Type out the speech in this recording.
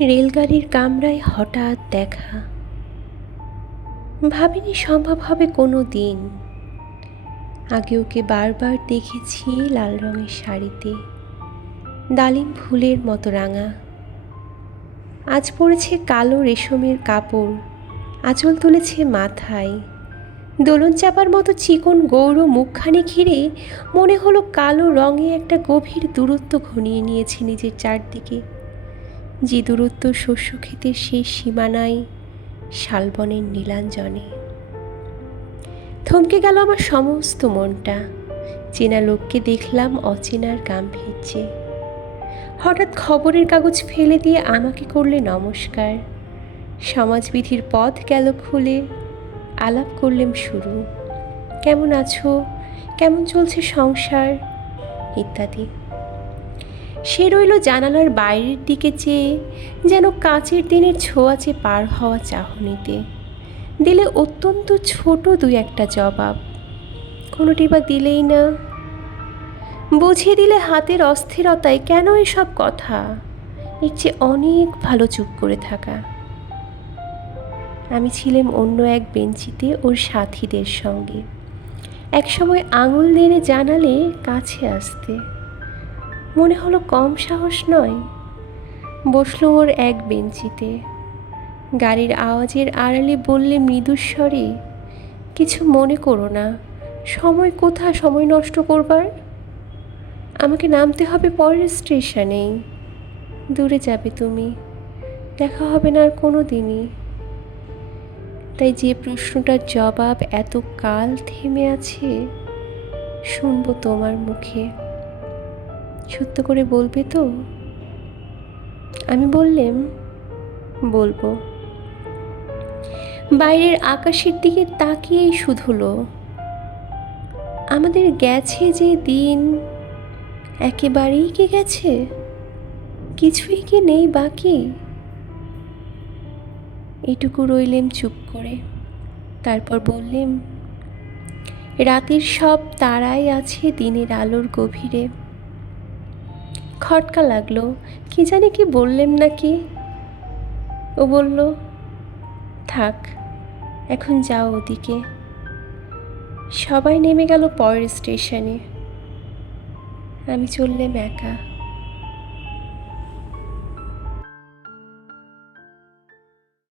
রেলগাড়ির কামরায় হঠাৎ দেখা, ভাবিনি সম্ভব হবে কোনো দিন। আগে ওকে বারবার দেখেছি লাল রঙের শাড়িতে, ডালিম ফুলের মতো রাঙা। আজ পরেছে কালো রেশমের কাপড়, আঁচল তুলেছে মাথায়। দোলন চাপার মতো চিকন গৌর মুখখানি ঘিরে মনে হলো কালো রঙে একটা গভীর দূরত্ব ঘনিয়ে নিয়েছে নিজের চারদিকে, যে দূরত্ব শস্য ক্ষেতের শেষ সীমানায় শালবনের নীলাঞ্জনে। থমকে গেল আমার সমস্ত মনটা। চেনা লোককে দেখলাম অচেনার গাম্ভীর্যে। হঠাৎ খবরের কাগজ ফেলে দিয়ে আমাকে করলে নমস্কার। সমাজবিধির পথ গেল খুলে, আলাপ করলেম শুরু। কেমন আছো, কেমন চলছে সংসার ইত্যাদি। সে রইল জানালার বাইরের দিকে চেয়ে, যেন কাচের দিনের ছোঁয়াচে পার হওয়া চাহনিতে। দিলে অত্যন্ত ছোট দুই একটা জবাব, কোনোটি বা দিলেই না। বুঝিয়ে দিলে হাতের অস্থিরতায় কেন এসব কথা, এর চেয়ে অনেক ভালো চুপ করে থাকা। আমি ছিলাম অন্য এক বেঞ্চিতে ওর সাথীদের সঙ্গে। একসময় আঙুল নেড়ে জানালে কাছে আসতে, মনে হলো কম সাহস নয়। বসলুম ওর এক বেঞ্চিতে। গাড়ির আওয়াজের আড়ালে বললে মৃদুস্বরে, কিছু মনে করো না, সময় নষ্ট করবার। আমাকে নামতে হবে পরের স্টেশনেই। দূরে যাবে তুমি, দেখা হবে না আর কোনো দিনই। তাই যে প্রশ্নটার জবাব এত কাল থেমে আছে, শুনবো তোমার মুখে। সত্য করে বলবে তো? আমি বললেম, বলবো। বাইরের আকাশের দিকে তাকিয়েই শুধুলো, আমাদের গেছে যে দিন, একেবারেই কি গেছে? কিছুই কি নেই বাকি? এটুকু রইলেম চুপ করে। তারপর বললেম, রাতের সব তারাই আছে দিনের আলোর গভীরে। খটকা লাগলো, কি জানি কি বললেম নাকি। ও বলল, থাক, এখন যাও ওদিকে। সবাই নেমে গেল পরের স্টেশনে। আমি চললেম একা।